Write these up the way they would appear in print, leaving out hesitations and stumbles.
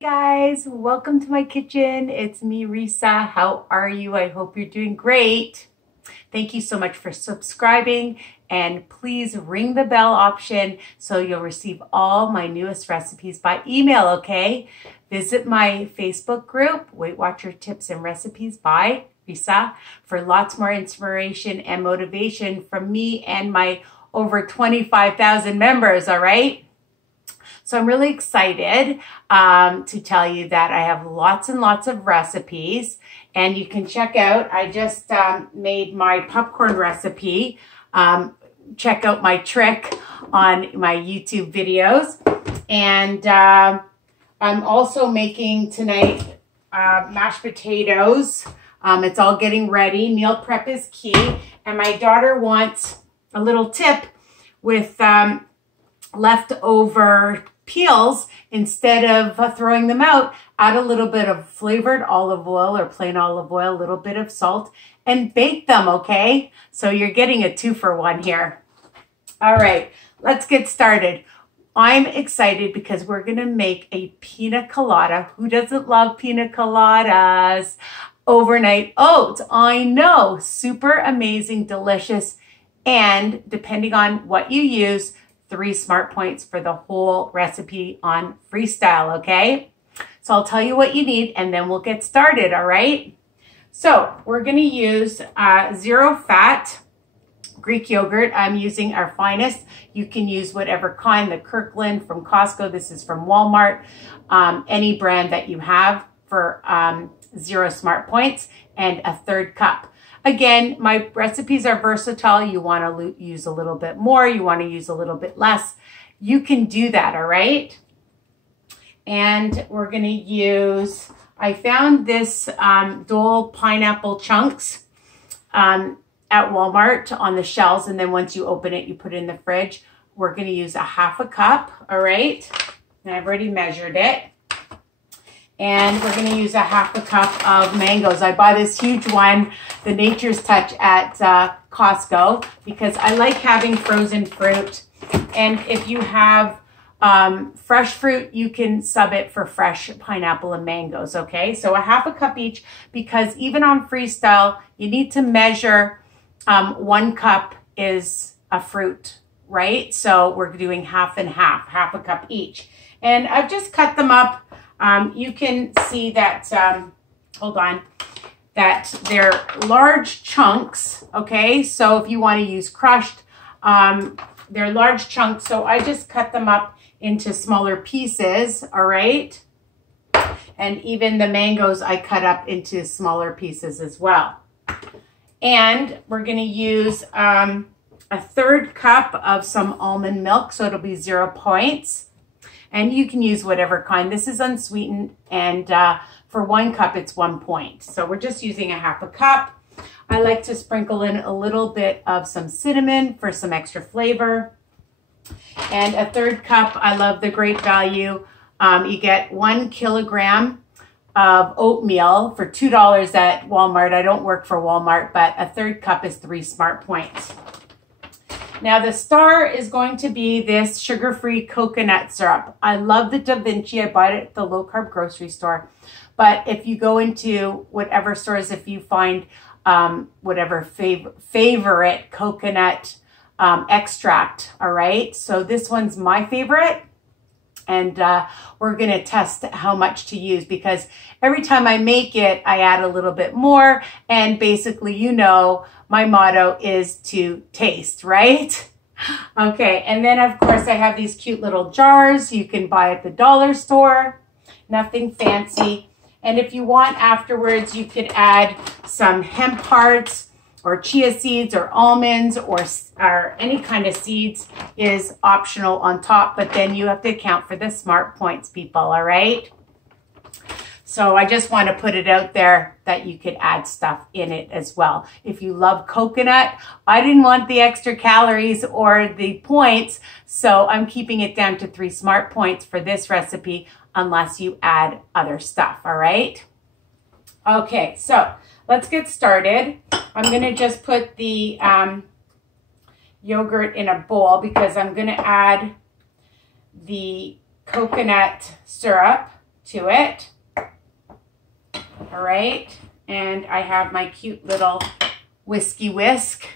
Hey guys, welcome to my kitchen. It's me, Risa. How are you? I hope you're doing great. Thank you so much for subscribing, and please ring the bell option so you'll receive all my newest recipes by email, okay? Visit my Facebook group, Weight Watcher Tips and Recipes by Risa, for lots more inspiration and motivation from me and my over 25,000 members, all right? So I'm really excited to tell you that I have lots and lots of recipes, and you can check out, I just made my popcorn recipe. Check out my trick on my YouTube videos. And I'm also making tonight mashed potatoes. It's all getting ready. Meal prep is key. And my daughter wants a little tip with leftover peels. Instead of throwing them out, add a little bit of flavored olive oil or plain olive oil, a little bit of salt, and bake them, okay? So you're getting a 2-for-1 here. All right, let's get started. I'm excited because we're gonna make a pina colada. Who doesn't love pina coladas? Overnight oats, I know, super amazing, delicious, and depending on what you use, 3 smart points for the whole recipe on freestyle, okay? So I'll tell you what you need and then we'll get started, all right? So we're gonna use 0 fat Greek yogurt. I'm using our finest. You can use whatever kind, the Kirkland from Costco. This is from Walmart. Any brand that you have for 0 smart points, and a 1/3 cup. Again, my recipes are versatile. You want to use a little bit more, you want to use a little bit less. You can do that, all right? And we're going to use, I found this Dole pineapple chunks at Walmart on the shelves, and then once you open it, you put it in the fridge. We're going to use a 1/2 cup, all right? And I've already measured it. And we're going to use a 1/2 cup of mangoes. I buy this huge one, the Nature's Touch at Costco, because I like having frozen fruit. And if you have fresh fruit, you can sub it for fresh pineapple and mangoes, okay? So a 1/2 cup each, because even on freestyle, you need to measure 1 cup is a fruit, right? So we're doing 1/2 and 1/2, 1/2 cup each. And I've just cut them up. You can see that, hold on, that they're large chunks, okay? So if you want to use crushed, they're large chunks. So I just cut them up into smaller pieces, all right? And even the mangoes I cut up into smaller pieces as well. And we're going to use a 1/3 cup of some almond milk, so it'll be 0 points. And you can use whatever kind. This is unsweetened, and for 1 cup, it's 1 point. So we're just using a 1/2 cup. I like to sprinkle in a little bit of some cinnamon for some extra flavor. And a 1/3 cup, I love the great value. You get 1 kilogram of oatmeal for $2 at Walmart. I don't work for Walmart, but a 1/3 cup is 3 smart points. Now the star is going to be this sugar-free coconut syrup. I love the Da Vinci. I bought it at the low-carb grocery store. But if you go into whatever stores, if you find whatever favorite coconut extract, all right? So this one's my favorite. And we're going to test how much to use, because every time I make it, I add a little bit more. And basically, you know, my motto is to taste, right? Okay, and then of course I have these cute little jars you can buy at the dollar store. Nothing fancy. And if you want afterwards, you could add some hemp hearts, or chia seeds, or almonds, or any kind of seeds is optional on top, but then you have to account for the smart points, people, all right? So I just want to put it out there that you could add stuff in it as well. If you love coconut, I didn't want the extra calories or the points, so I'm keeping it down to 3 smart points for this recipe, unless you add other stuff, all right? Okay, so let's get started. I'm going to just put the yogurt in a bowl, because I'm going to add the coconut syrup to it. All right. And I have my cute little whiskey whisk.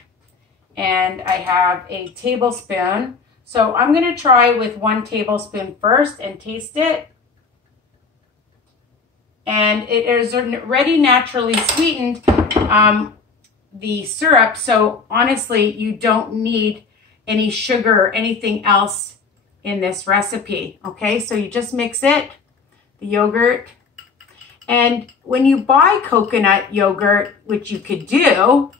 And I have a tablespoon. So I'm going to try with 1 tablespoon first and taste it. And it is already naturally sweetened, the syrup. So honestly, you don't need any sugar or anything else in this recipe. Okay, so you just mix it, the yogurt. And when you buy coconut yogurt, which you could do,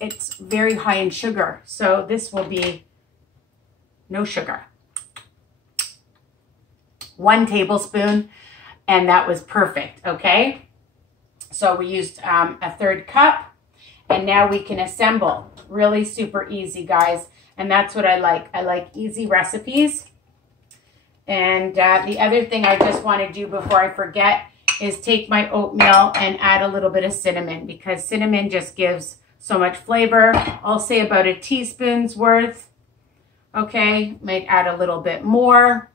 it's very high in sugar. So this will be no sugar. 1 tablespoon, and that was perfect, okay? So we used a 1/3 cup, and now we can assemble. Really super easy, guys, and that's what I like. I like easy recipes. And the other thing I just want to do before I forget is take my oatmeal and add a little bit of cinnamon, because cinnamon just gives so much flavor. I'll say about a teaspoon's worth, okay? Might add a little bit more.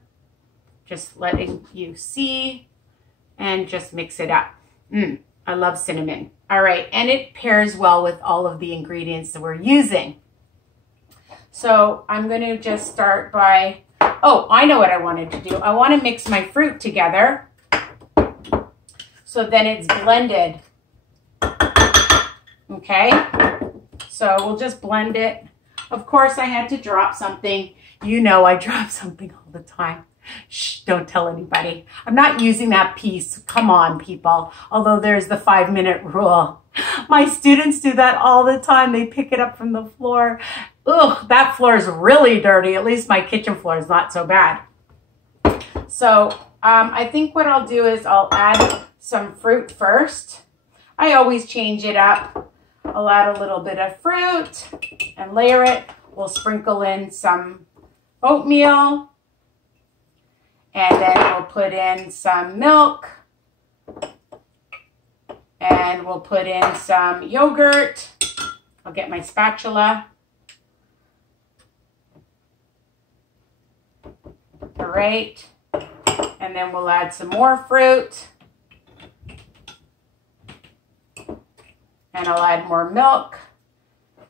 Just letting you see, and just mix it up. I love cinnamon. All right, and it pairs well with all of the ingredients that we're using. So I'm going to just start by, oh, I know what I wanted to do. I want to mix my fruit together so then it's blended. Okay, so we'll just blend it. Of course, I had to drop something. You know I drop something all the time. Shh, don't tell anybody. I'm not using that piece. Come on, people. Although there's the 5-minute rule. My students do that all the time. They pick it up from the floor. Ugh, that floor is really dirty. At least my kitchen floor is not so bad. So I think what I'll do is I'll add some fruit first. I always change it up. I'll add a little bit of fruit and layer it. We'll sprinkle in some oatmeal. And then we'll put in some milk. And we'll put in some yogurt. I'll get my spatula. All right. And then we'll add some more fruit. And I'll add more milk.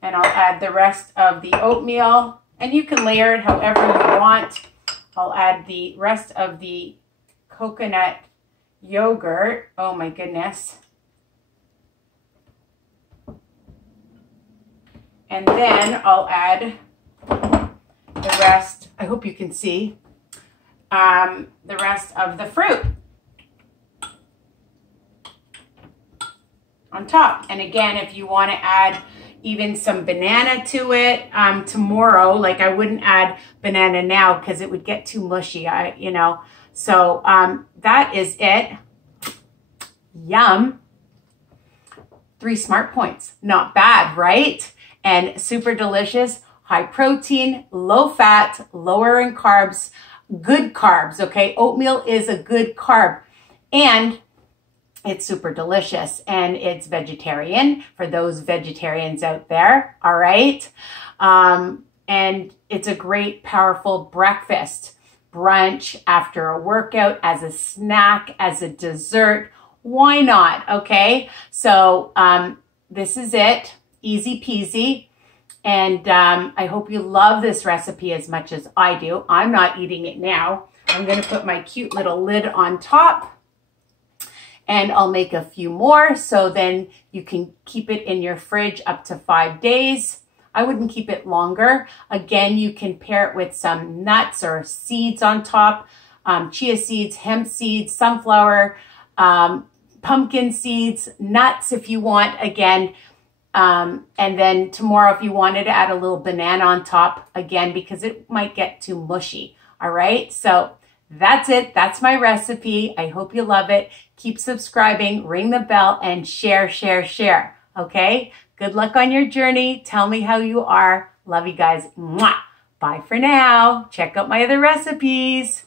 And I'll add the rest of the oatmeal. And you can layer it however you want. I'll add the rest of the coconut yogurt. Oh my goodness. And then I'll add the rest, I hope you can see, the rest of the fruit on top. And again, if you want to add even some banana to it tomorrow, like I wouldn't add banana now because it would get too mushy, you know. So that is it. Yum. 3 smart points. Not bad, right? And super delicious, high protein, low fat, lower in carbs, good carbs, okay? Oatmeal is a good carb. And it's super delicious, and it's vegetarian for those vegetarians out there, all right? And it's a great, powerful breakfast, brunch, after a workout, as a snack, as a dessert. Why not, okay? So this is it, easy peasy. And I hope you love this recipe as much as I do. I'm not eating it now. I'm gonna put my cute little lid on top. And I'll make a few more, so then you can keep it in your fridge up to 5 days. I wouldn't keep it longer. Again, you can pair it with some nuts or seeds on top, chia seeds, hemp seeds, sunflower, pumpkin seeds, nuts if you want, again. And then tomorrow, if you wanted to add a little banana on top, again, because it might get too mushy. All right, so that's it. That's my recipe. I hope you love it. Keep subscribing, ring the bell, and share, share, share. Okay? Good luck on your journey. Tell me how you are. Love you guys. Mwah. Bye for now. Check out my other recipes.